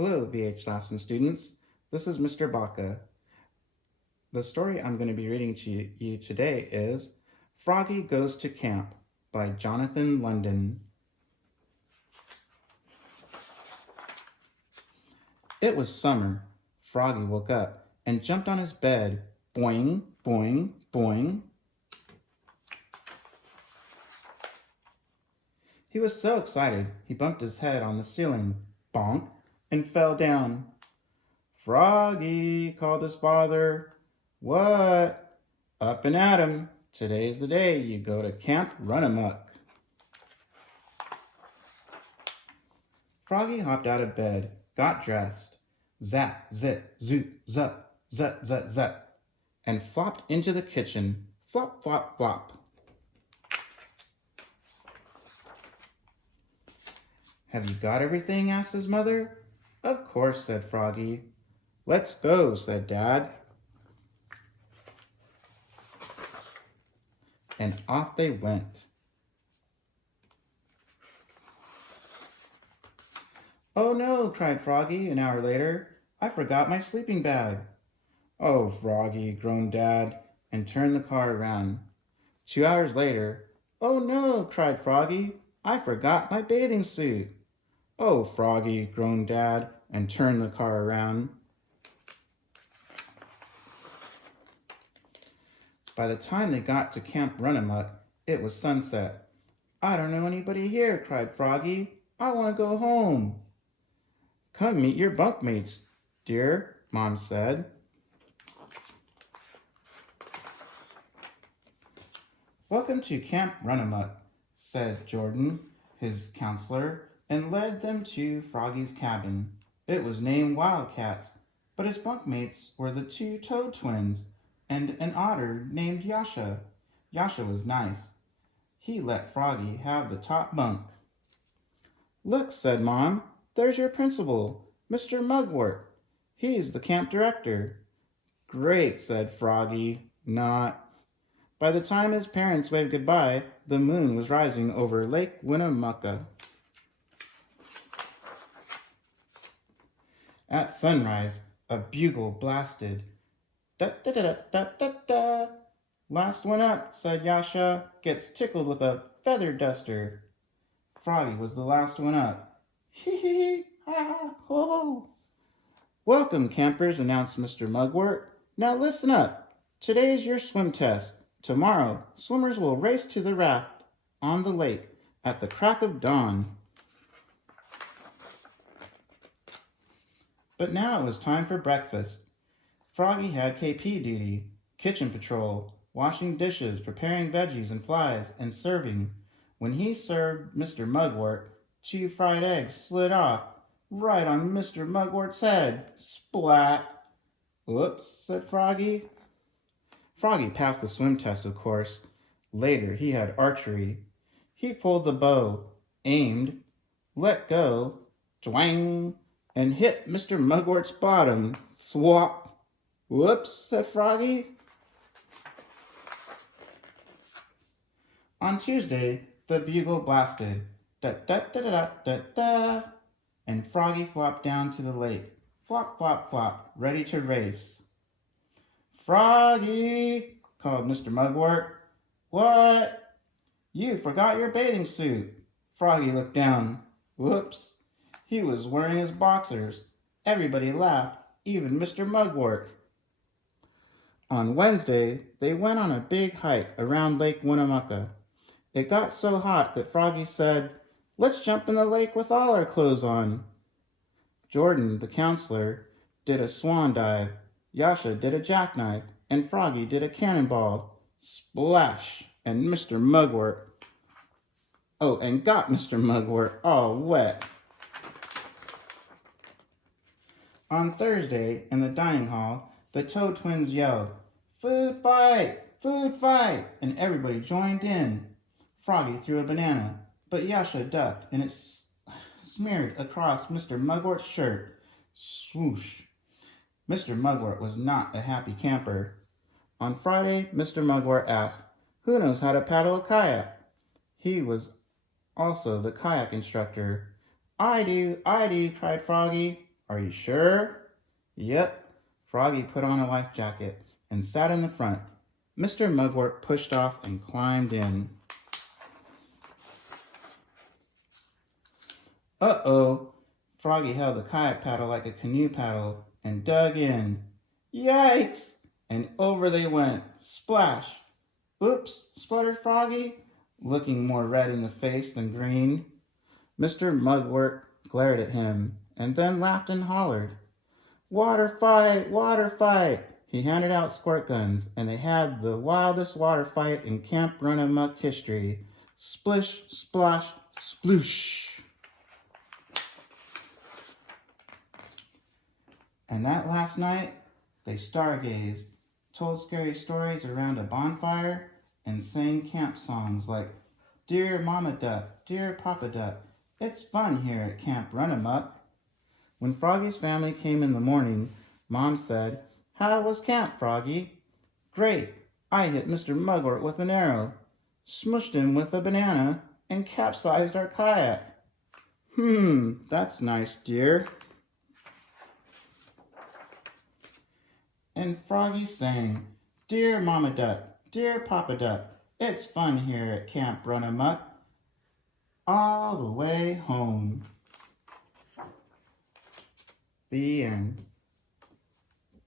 Hello, VH lesson students. This is Mr. Baca. The story I'm going to be reading to you today is Froggy Goes to Camp by Jonathan London. It was summer. Froggy woke up and jumped on his bed. Boing, boing, boing. He was so excited he bumped his head on the ceiling. Bonk, and fell down. Froggy, called his father. What? Up and at 'em. Today's the day you go to Camp Runamuck. Froggy hopped out of bed, got dressed. Zap, zip, zoop, zup, zut, zut, zut, and flopped into the kitchen. Flop, flop, flop. Have you got everything? Asked his mother. Of course, said Froggy. Let's go, said Dad. And off they went. Oh no, cried Froggy an hour later. I forgot my sleeping bag. Oh, Froggy, groaned Dad, and turned the car around. 2 hours later, oh no, cried Froggy, I forgot my bathing suit. Oh, Froggy, groaned Dad, and turned the car around. By the time they got to Camp Runamuck, it was sunset. I don't know anybody here, cried Froggy. I want to go home. Come meet your bunkmates, dear, Mom said. Welcome to Camp Runamuck, said Jordan, his counselor, and led them to Froggy's cabin. It was named Wildcats, but his bunkmates were the 2 toad twins and an otter named Yasha. Yasha was nice. He let Froggy have the top bunk. Look, said Mom, there's your principal, Mr. Mugwort. He's the camp director. Great, said Froggy, not. By the time his parents waved goodbye, the moon was rising over Lake Winnemucca. At sunrise, a bugle blasted. Da-da-da-da-da-da-da. Last one up, said Yasha, gets tickled with a feather duster. Froggy was the last one up. Hee-hee, ha-ha, ho-ho. Welcome, campers, announced Mr. Mugwort. Now listen up. Today's your swim test. Tomorrow, swimmers will race to the raft on the lake at the crack of dawn. But now it was time for breakfast. Froggy had KP duty, kitchen patrol, washing dishes, preparing veggies and flies, and serving. When he served Mr. Mugwort, 2 fried eggs slid off, right on Mr. Mugwort's head. Splat! Whoops, said Froggy. Froggy passed the swim test, of course. Later, he had archery. He pulled the bow, aimed, let go, twang, and hit Mr. Mugwort's bottom. Thwop! Whoops, said Froggy. On Tuesday, the bugle blasted. Da-da-da-da-da-da-da. And Froggy flopped down to the lake. Flop, flop, flop, ready to race. Froggy, called Mr. Mugwort. What? You forgot your bathing suit. Froggy looked down. Whoops. He was wearing his boxers. Everybody laughed, even Mr. Mugwort. On Wednesday, they went on a big hike around Lake Winnemucca. It got so hot that Froggy said, Let's jump in the lake with all our clothes on. Jordan, the counselor, did a swan dive. Yasha did a jackknife, and Froggy did a cannonball. Splash! And Mr. Mugwort. Oh, and got Mr. Mugwort all wet. On Thursday, in the dining hall, the Toad Twins yelled, Food fight! Food fight! And everybody joined in. Froggy threw a banana, but Yasha ducked, and it smeared across Mr. Mugwort's shirt. Swoosh! Mr. Mugwort was not a happy camper. On Friday, Mr. Mugwort asked, Who knows how to paddle a kayak? He was also the kayak instructor. I do, cried Froggy. Are you sure? Yep. Froggy put on a life jacket and sat in the front. Mr. Mugwort pushed off and climbed in. Uh-oh. Froggy held the kayak paddle like a canoe paddle and dug in. Yikes! And over they went. Splash! Oops, spluttered Froggy, looking more red in the face than green. Mr. Mugwort glared at him and then laughed and hollered. Water fight! Water fight! He handed out squirt guns, and they had the wildest water fight in Camp Run Amok history. Splish, splash, sploosh! And that last night, they stargazed, told scary stories around a bonfire, and sang camp songs like, Dear Mama Duck, Dear Papa Duck, it's fun here at Camp Run Amok. When Froggy's family came in the morning, Mom said, How was camp, Froggy? Great. I hit Mr. Mugwort with an arrow, smushed him with a banana, and capsized our kayak. That's nice, dear. And Froggy sang, Dear Mama Duck, Dear Papa Duck, it's fun here at Camp Run Amok, all the way home. The end.